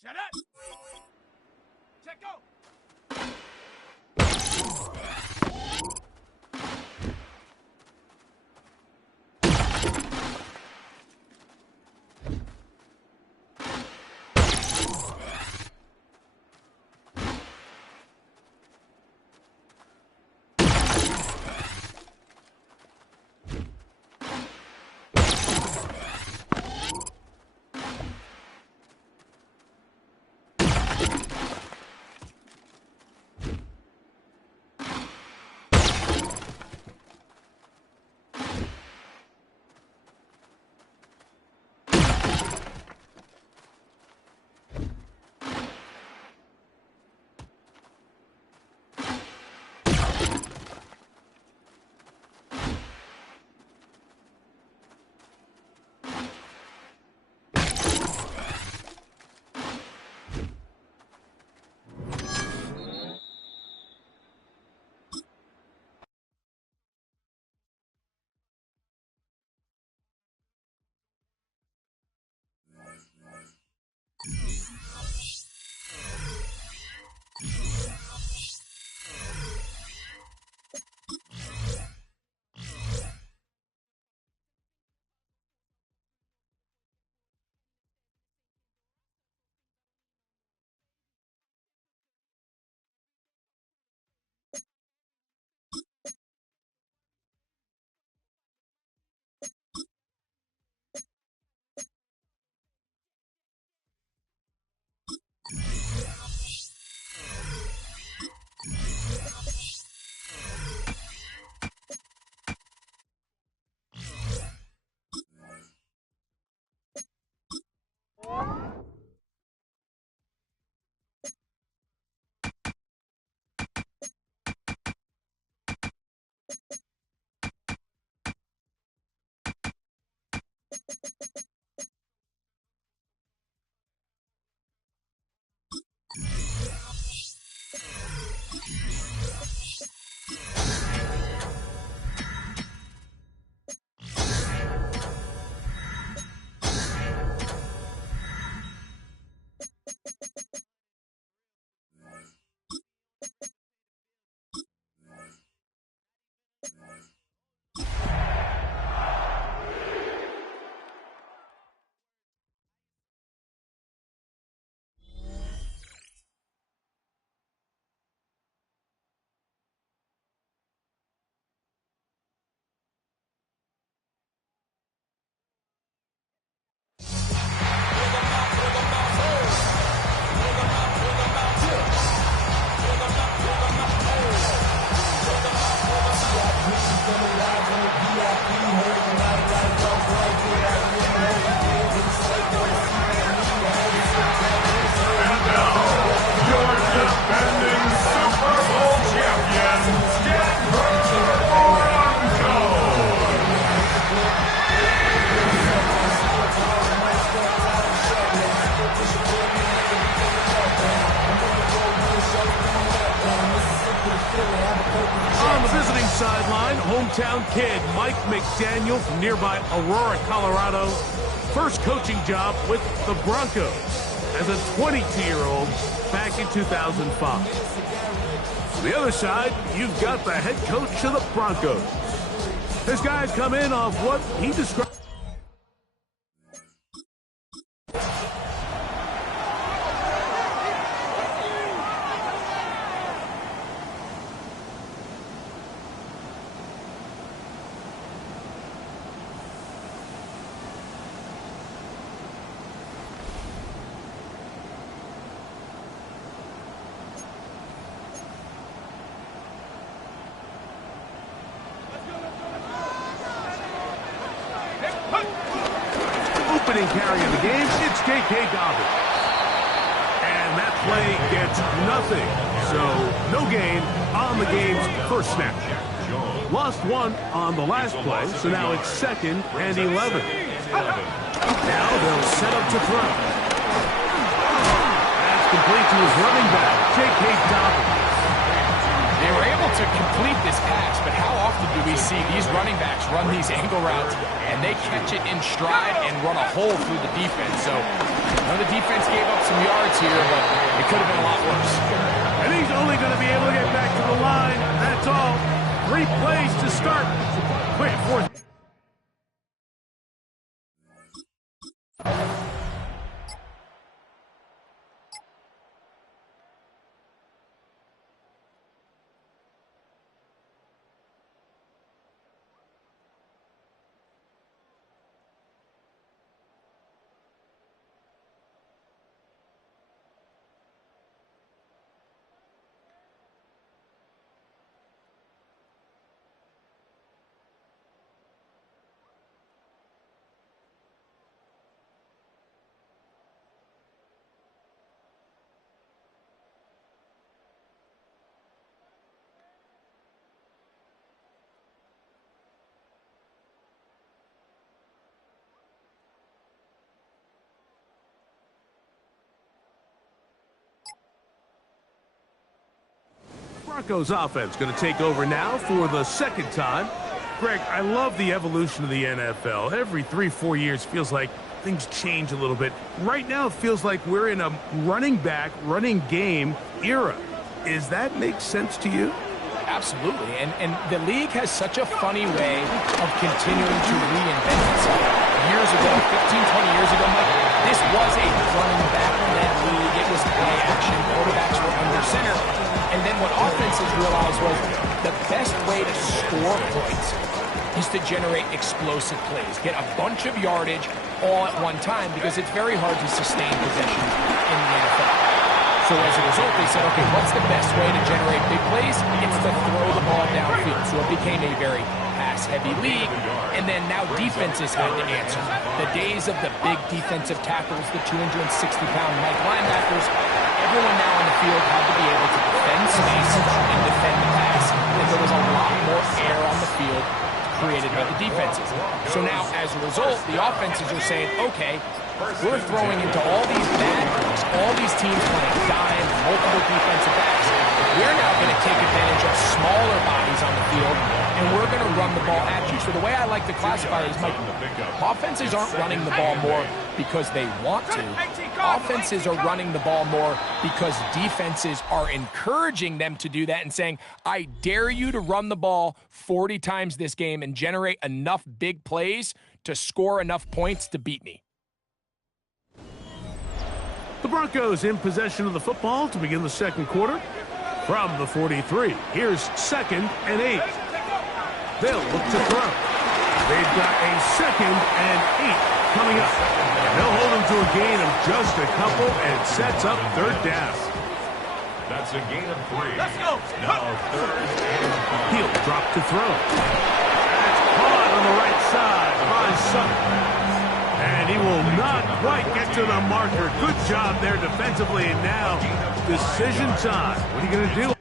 Shut up! Check go! On the visiting sideline, hometown kid Mike McDaniel from nearby Aurora, Colorado. First coaching job with the Broncos as a 22-year-old back in 2005. On the other side, you've got the head coach of the Broncos. This guy's come in off what he described. Opening carry of the game, it's J.K. Koby. And that play gets nothing. So, no gain on the game's first snap. Lost one on the last play, so now it's 2nd and 11. Now they'll set up to throw. That's complete to his running back, J.K. Koby. They were able able to complete this pass, but how often do we see these running backs run these angle routes and they catch it in stride and run a hole through the defense? So, the defense gave up some yards here, but it could have been a lot worse. And he's only going to be able to get back to the line. That's all. 3 plays to start. Quick, fourth. Broncos offense going to take over now for the second time. Greg, I love the evolution of the NFL. Every 3-4 years feels like things change a little bit. Right now it feels like we're in a running back, running game era. Is that make sense to you? Absolutely, and the league has such a funny way of continuing to reinvent itself. Years ago, 15, 20 years ago, Mike, this was a running back-led league. It was play action. Quarterbacks were under center. And then what offenses realized was the best way to score points is to generate explosive plays. Get a bunch of yardage all at one time because it's very hard to sustain possessions in the NFL. So as a result, they said, okay, what's the best way to generate big plays? It's to throw the ball downfield. So it became a very pass-heavy league. And then now defenses had to answer. The days of the big defensive tackles, the 260-pound Mike linebackers, everyone now on the field had to be able to defend space and defend the pass. And there was a lot more air on the field created by the defenses. So now, as a result, the offenses are saying, okay, we're throwing into all these bad looks, all these teams playing dime, multiple defensive backs. We're now going to take advantage of smaller bodies on the field, and we're going to run the ball at you. So the way I like to classify it is, Mike, offenses aren't running the ball more because they want to. Offenses are running the ball more because defenses are encouraging them to do that and saying, I dare you to run the ball 40 times this game and generate enough big plays to score enough points to beat me. The Broncos in possession of the football to begin the second quarter. From the 43, here's 2nd and 8. They'll look to throw. They've got a 2nd and 8 coming up. They'll hold him to a gain of just a couple and sets up 3rd down. That's a gain of 3. Let's go. Now 3rd and 5. He'll drop to throw. That's caught on the right side by Sutton. And he will not quite get to the marker. Good job there defensively. And now, decision time. What are you going to do?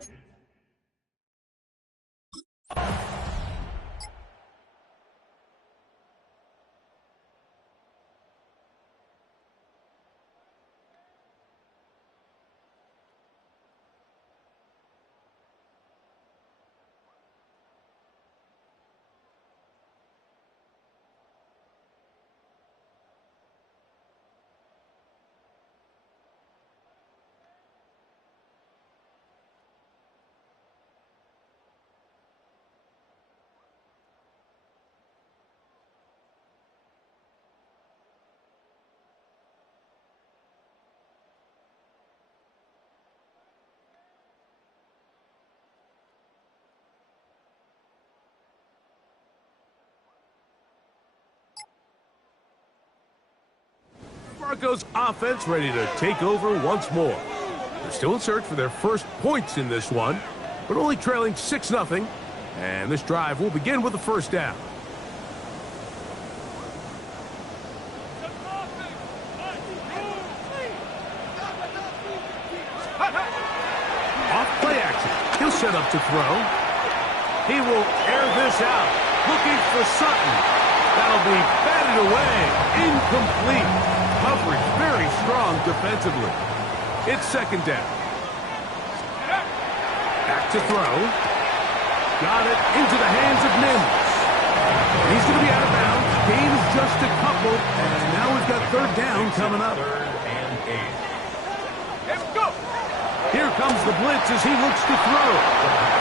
Broncos offense ready to take over once more. They're still in search for their first points in this one, but only trailing 6-0. And this drive will begin with a 1st down. Off play action. He'll set up to throw. He will air this out. Looking for Sutton. That'll be batted away. Incomplete. Coverage very strong defensively. It's 2nd down. Back to throw. Got it into the hands of Mims. He's going to be out of bounds. Gain is just a couple. And now we've got third down coming up. Third and 8. Let's go. Here comes the blitz as he looks to throw.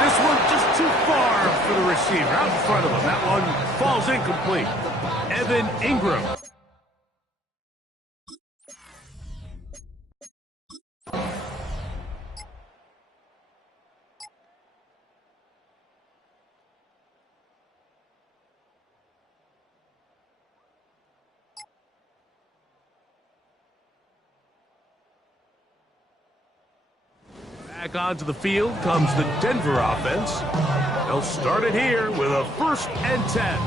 This one just too far for the receiver. Out in front of him. That one falls incomplete. Evan Ingram. Back onto the field comes the Denver offense. They'll start it here with a 1st and 10.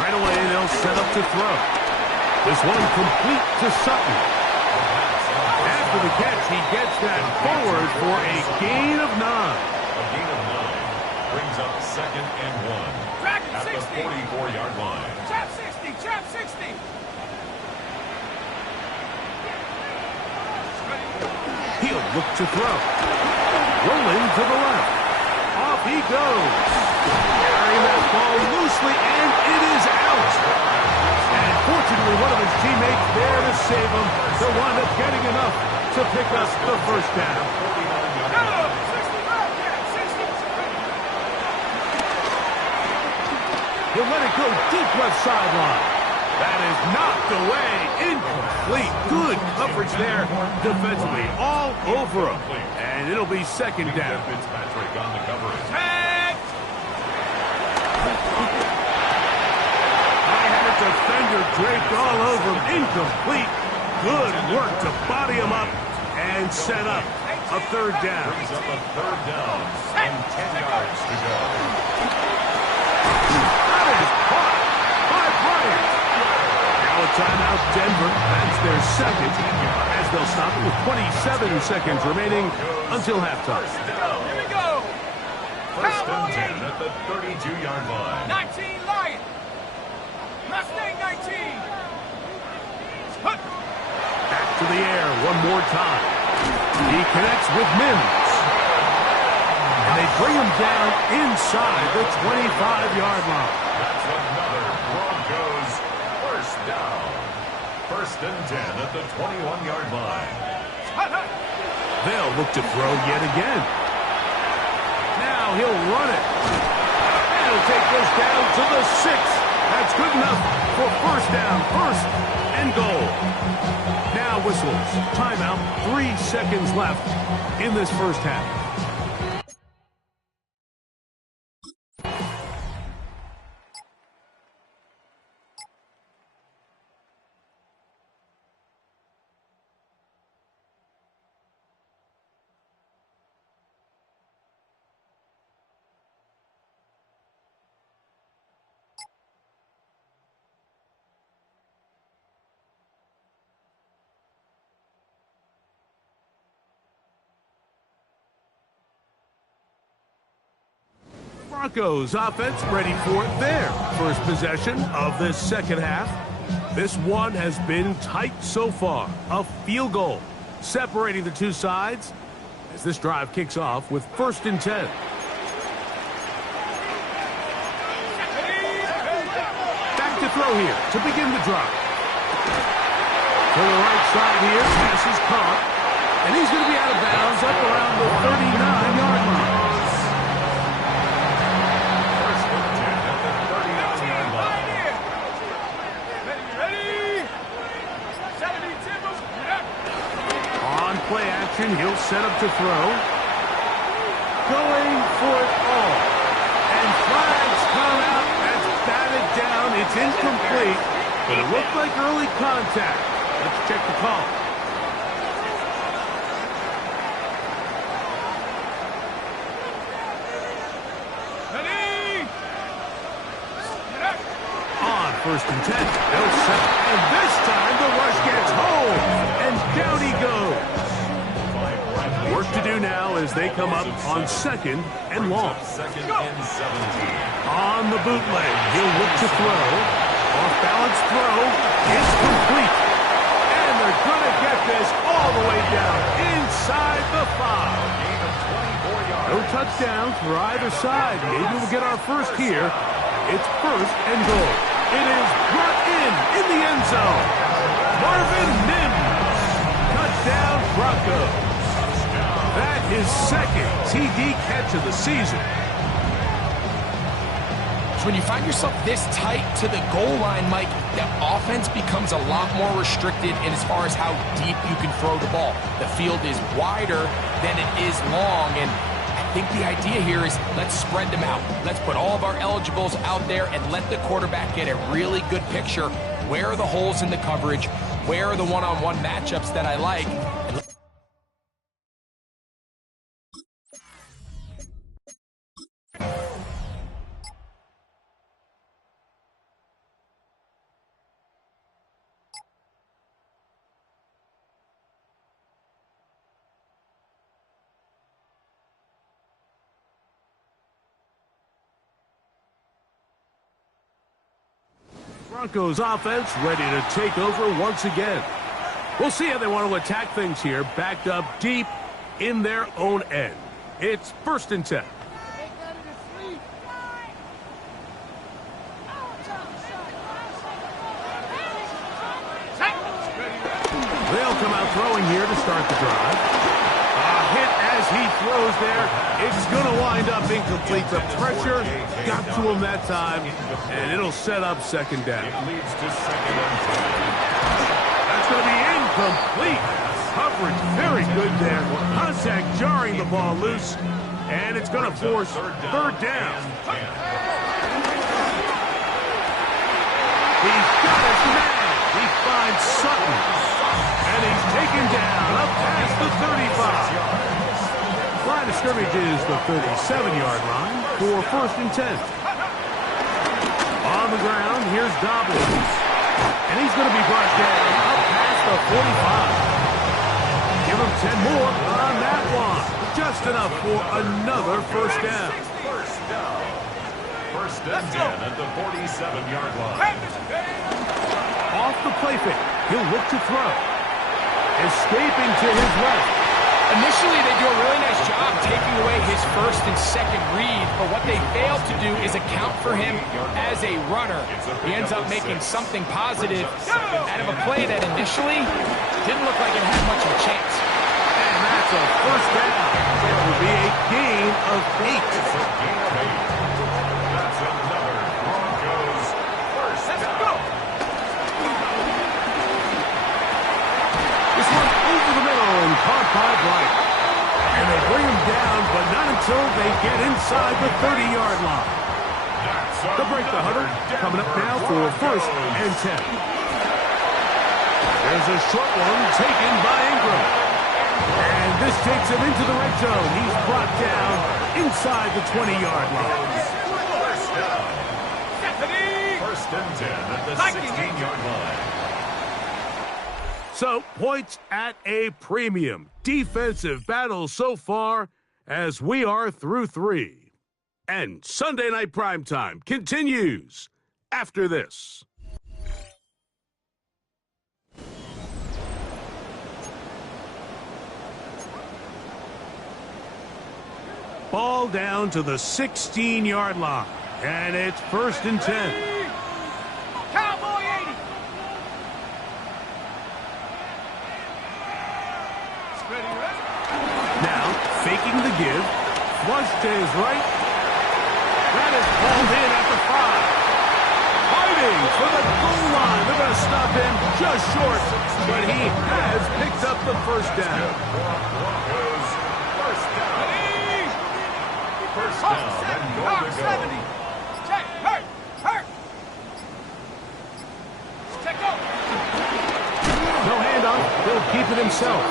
Right away, they'll set up to throw. This one complete to Sutton. After the catch, he gets that forward for a gain of 9. A gain of 9 brings up 2nd and 1 at the 44-yard line. Trap 60, trap 60. He'll look to throw. Rolling to the left. Off he goes. Carrying that ball loosely, and it is out. And fortunately, one of his teammates there to save him. They'll wind up getting enough to pick up the 1st down. He'll let it go deep left sideline. That is knocked away. Incomplete. Good coverage there defensively. All over him. And it'll be 2nd down. Fitzpatrick on the coverage. I had a defender draped all over him. Incomplete. Good work to body him up and set up a 3rd down. Brings up a 3rd down and 10 yards to go. That is caught by Bryant. Now a timeout, Denver. That's their 2nd, as they'll stop it with 27 seconds remaining until halftime. Here we go. 1st and 10 at the 32-yard line. 19 Lion. Mustang 19. Back to the air one more time. He connects with Mims. And they bring him down inside the 25-yard line. That's another Broncos 1st down. 1st and 10 at the 21-yard line. They'll look to throw yet again. Now he'll run it. And he'll take this down to the 6. That's good enough for 1st down, 1st and goal. Now whistles. Timeout. 3 seconds left in this 1st half. Broncos offense ready for their 1st possession of this 2nd half. This one has been tight so far. A field goal separating the two sides as this drive kicks off with 1st and 10. Back to throw here to begin the drive. To the right side here, pass is caught, and he's going to be out of bounds up around the 39-yard line. Play action, he'll set up to throw. Going for it all. And flags come out. That's batted down. It's incomplete. But it looked like early contact. Let's check the call. On 1st and 10. They'll set. And this time the rush gets home. And down he goes. Work to do do now as they come up on second and long. Second and 17. On the bootleg, he'll look to throw. Off-balance throw is complete. And they're going to get this all the way down inside the 5. Gain of 24 yards. No touchdowns for either side. Maybe we'll get our first here. It's first and goal. It is brought in the end zone. Marvin Mims. Touchdown Broncos. That is second TD catch of the season. So when you find yourself this tight to the goal line, Mike, the offense becomes a lot more restricted in as far as how deep you can throw the ball. The field is wider than it is long, and I think the idea here is let's spread them out. Let's put all of our eligibles out there and let the quarterback get a really good picture. Where are the holes in the coverage? Where are the one-on-one matchups that I like? Broncos offense ready to take over once again. We'll see how they want to attack things here, backed up deep in their own end. It's first and 10. They'll come out throwing here to start the drive. A hit as he throws there. It's going to wind up incomplete. The pressure got to him that time, and it'll set up second down. It leads to second and 10. That's going to be incomplete. Coverage very good there. Contact jarring the ball loose, and it's going to force third down. He's got his man. He finds Sutton, and he's taken down up past the 35. Line of scrimmage is the 37-yard line for first and 10. On the ground, here's Dobbins. And he's going to be brought down up past the 45. Give him 10 more on that one. Just enough for another first down. First down. First and 10 at the 47-yard line. Off the play fake, he'll look to throw. Escaping to his left. Initially, they do a really nice job taking away his first and second read, but what they failed to do is account for him as a runner. He ends up making something positive out of a play that initially didn't look like it had much of a chance. And that's a first down. It will be a gain of 8. It's a gain of 8. That's another Broncos first down. This one over the middle and caught by Bryant. And they bring him down, but not until they get inside the 30-yard line. The break the 100 coming up now for first and 10. There's a short one taken by Ingram. And this takes him into the red zone. He's brought down inside the 20-yard line. First and 10 at the 16-yard line. So, points at a premium. Defensive battle so far as we are through 3. And Sunday Night Primetime continues after this. Ball down to the 16-yard line. And it's first and 10. Faking the give, flush to his right. That is pulled in at the 5. Fighting for the goal line. They're going to stop him just short, but he has picked up the first down. Broncos first down. First down and goal to go. No handoff. He'll keep it himself.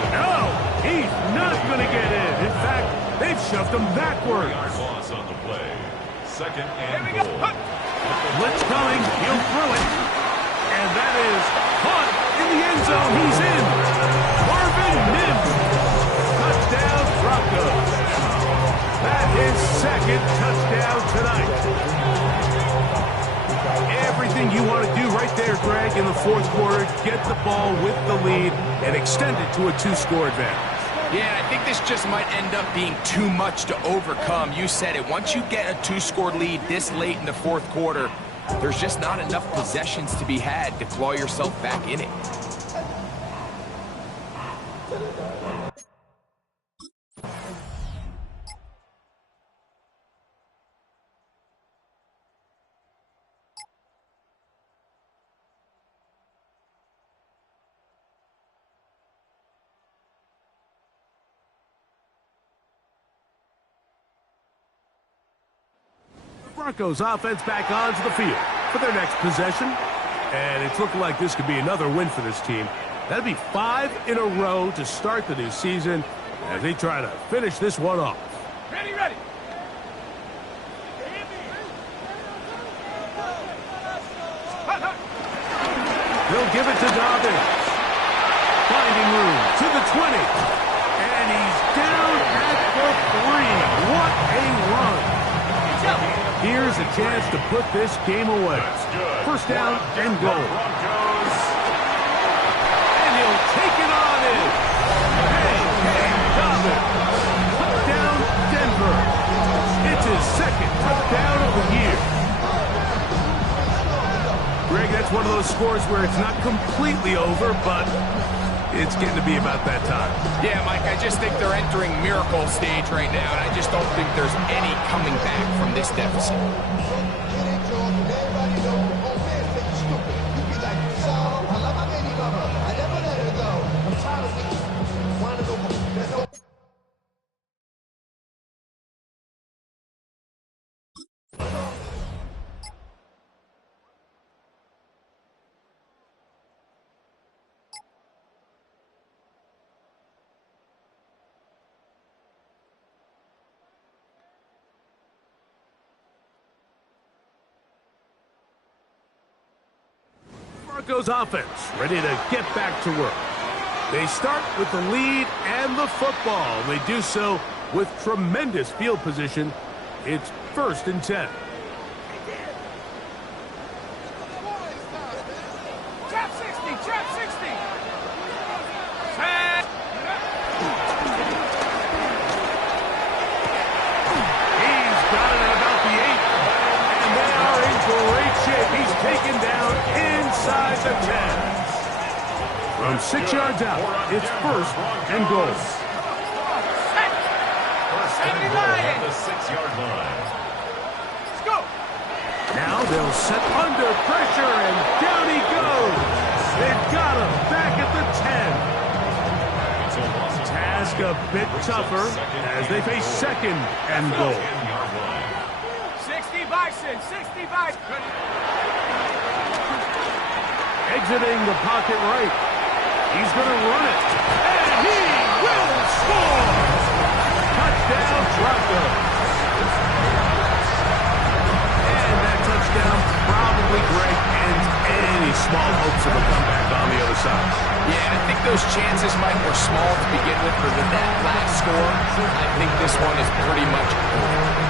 No, he's not going to get in. In fact, they've shoved him backwards. Loss on the play. Second and goal. Blitz coming. He'll throw it. And that is caught in the end zone. He's in. Marvin Mims. Touchdown, in the fourth quarter, get the ball with the lead, and extend it to a 2-score advantage. Yeah, I think this just might end up being too much to overcome. You said it. Once you get a 2-score lead this late in the fourth quarter, there's just not enough possessions to be had to claw yourself back in it. Broncos offense back onto the field for their next possession. And it's looking like this could be another win for this team. That'd be 5 in a row to start the new season as they try to finish this one off. Ready, ready. They'll give it to Dobbins. Finding room to the 20. And he's down at the 3. What a run. Here's a chance to put this game away. First down and goal. And he'll take it on in. Hey, Dobbins. Touchdown, Denver. It's his second touchdown of the year. Greg, that's one of those scores where it's not completely over, but it's getting to be about that time. Yeah, Mike, I just think they're entering miracle stage right now, and I just don't think there's any coming back from this deficit. Broncos offense ready to get back to work. They start with the lead and the football. They do so with tremendous field position. It's 1st and 10. Trap 60, trap 60. He's got it at about the 8. And they are in great shape. He's taken down inside the 10. From 6 yards out, it's 1st and goal. First and goal at the 6-yard line. Let's go. Now they'll set under pressure, and down he goes. They've got him back at the 10. Task a bit tougher as they face 2nd and goal. 60 Bison, 60 Bison. Exiting the pocket right. He's going to run it. And he will score! Touchdown, Broncos. And that touchdown probably, Greg, ends any small hopes of a comeback on the other side. Yeah, I think those chances, Mike, were small to begin with, but with that last score, I think this one is pretty much over.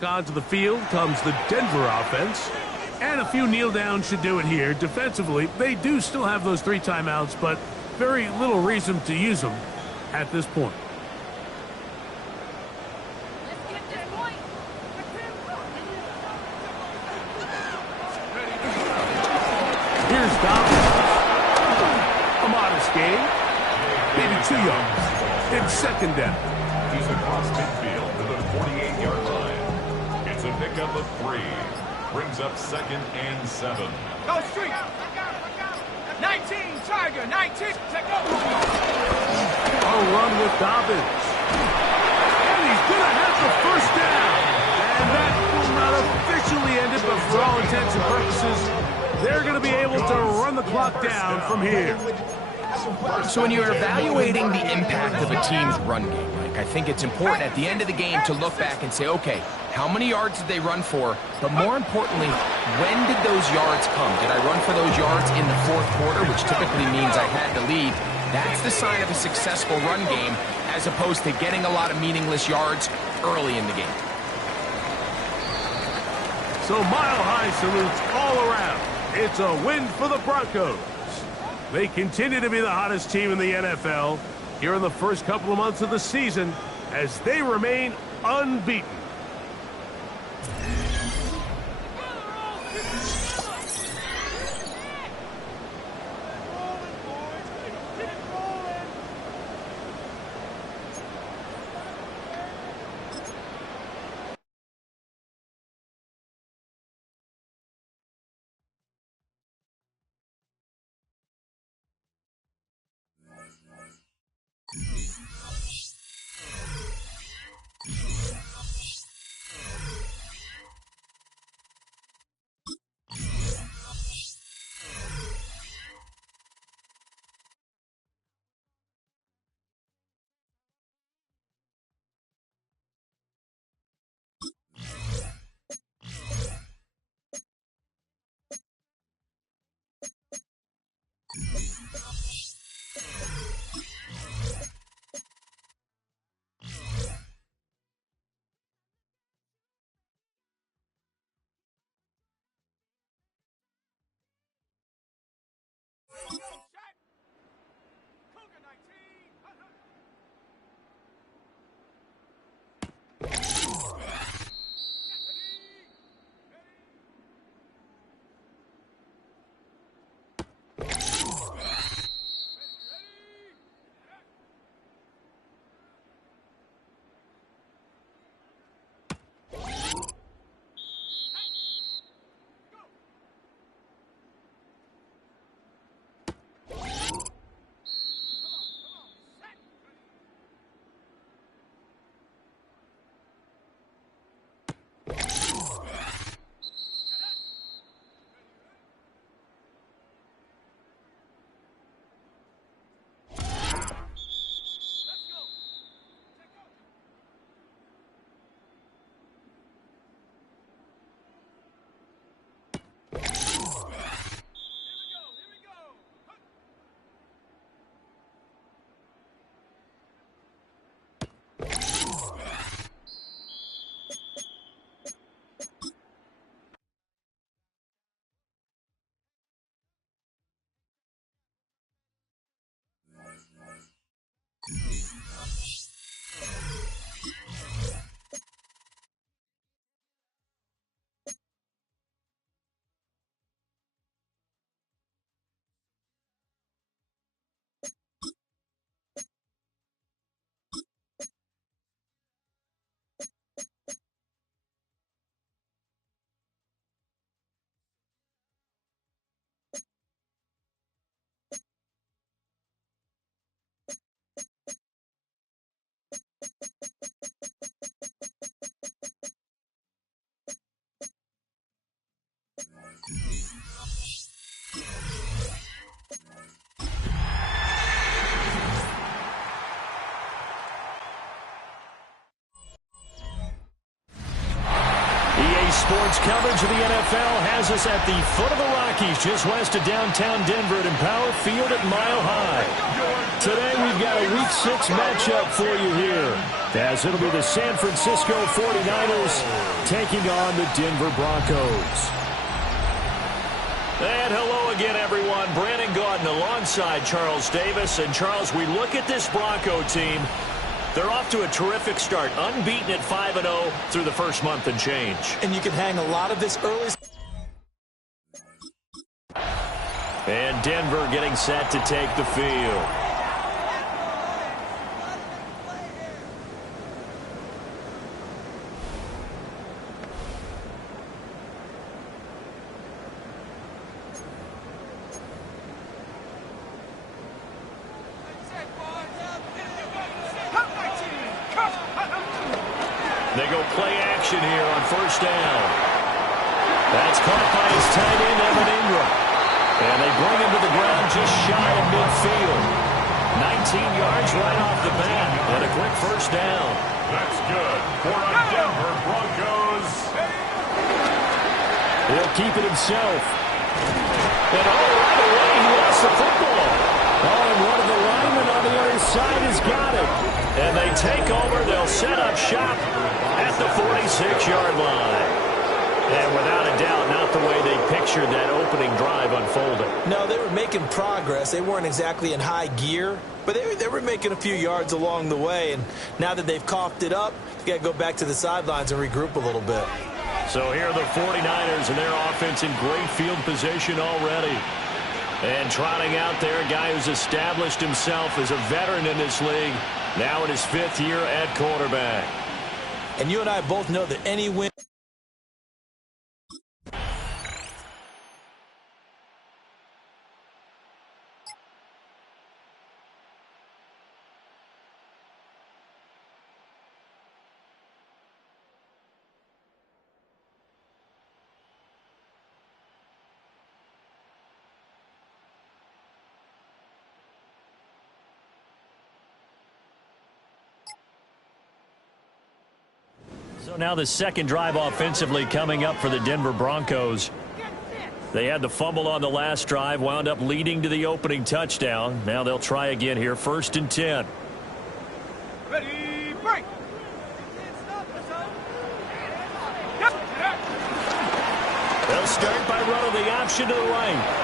Back onto the field comes the Denver offense. And a few kneel downs should do it here. Defensively, they do still have those 3 timeouts, but very little reason to use them at this point. Here's Dobbins. A modest gain. Maybe 2 yards. It's 2nd down. He's across midfield to the 48-yard line. It's a pickup of 3. Brings up 2nd and 7. Go street. 19, Tiger, 19. Take over. A run with Dobbins. And he's going to have the first down. And that will not officially end it, but for all intents and purposes, they're going to be able to run the clock down from here. So when you're evaluating the impact of a team's run game, Mike, I think it's important at the end of the game to look back and say, okay, how many yards did they run for? But more importantly, when did those yards come? Did I run for those yards in the fourth quarter, which typically means I had the lead? That's the sign of a successful run game, as opposed to getting a lot of meaningless yards early in the game. So mile-high salutes all around. It's a win for the Broncos. They continue to be the hottest team in the NFL here in the first couple of months of the season as they remain unbeaten. Sports coverage of the NFL has us at the foot of the Rockies, just west of downtown Denver at Empower Field at Mile High. Today we've got a Week 6 matchup for you here, as it'll be the San Francisco 49ers taking on the Denver Broncos. And hello again, everyone. Brandon Gaudin alongside Charles Davis. And Charles, we look at this Bronco team. They're off to a terrific start, unbeaten at 5-0 through the first month and change. And you can hang a lot of this early. And Denver getting set to take the field. first down. That's caught by his tight end, Evan Ingram. And they bring him to the ground just shy of midfield. 19 yards right off the bat, and a quick first down. That's good for a Denver Broncos. He'll keep it himself. And right away, he lost the football. And one of the linemen on the other side has got it. And they take over. They'll set up shop at the 46-yard line. And without a doubt, not the way they pictured that opening drive unfolding. No, they were making progress. They weren't exactly in high gear, but they were making a few yards along the way. And now that they've coughed it up, you got to go back to the sidelines and regroup a little bit. So here are the 49ers and their offense in great field position already. And trotting out there, a guy who's established himself as a veteran in this league, now in his 5th year at quarterback. And you and I both know that any win... So now the second drive offensively coming up for the Denver Broncos. They had the fumble on the last drive, wound up leading to the opening touchdown. Now they'll try again here, 1st and 10. Ready, break. They'll start by running the option to the right.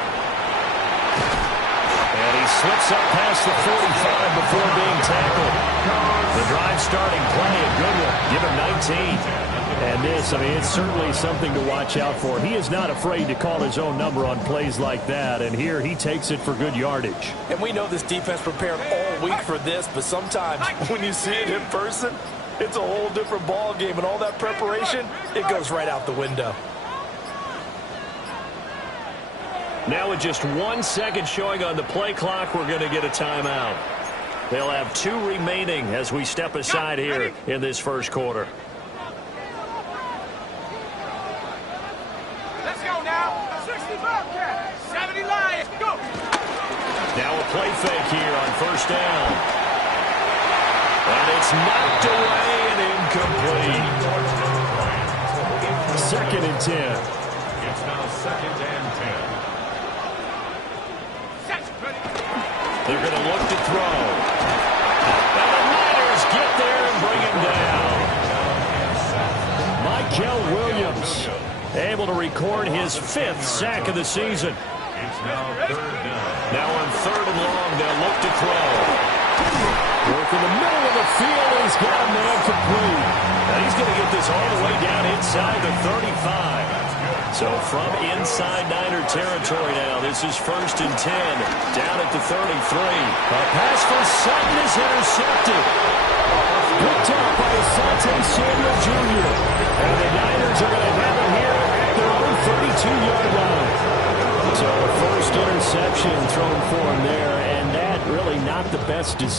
And he slips up past the 45 before being tackled. The drive starting play, a good one. Give him 19. And this, it's certainly something to watch out for. He is not afraid to call his own number on plays like that. And here he takes it for good yardage. And we know this defense prepared all week for this, but sometimes when you see it in person, it's a whole different ball game. And all that preparation, it goes right out the window. Now with just 1 second showing on the play clock, we're going to get a timeout. They'll have 2 remaining as we step aside here in this first quarter. Let's go now. 60 Bobcat, 70 Lions, go. Now a play fake here on first down. And it's knocked away and incomplete. 2nd and 10. It's now 2nd and 10. They're going to look to throw. And the Niners get there and bring him down. Michael Williams able to record his 5th sack of the season. It's now 3rd down. Now on 3rd and long, they'll look to throw. Work in the middle of the field, he's got a man complete. And he's going to get this all the way down inside the 35. So from inside Niner territory now, this is 1st and 10, down at the 33. A pass for Sutton is intercepted. Picked up by Asante Samuel Jr. And the Niners are going to have it here at their own 32-yard line. So first interception thrown for him there, and that really not the best decision.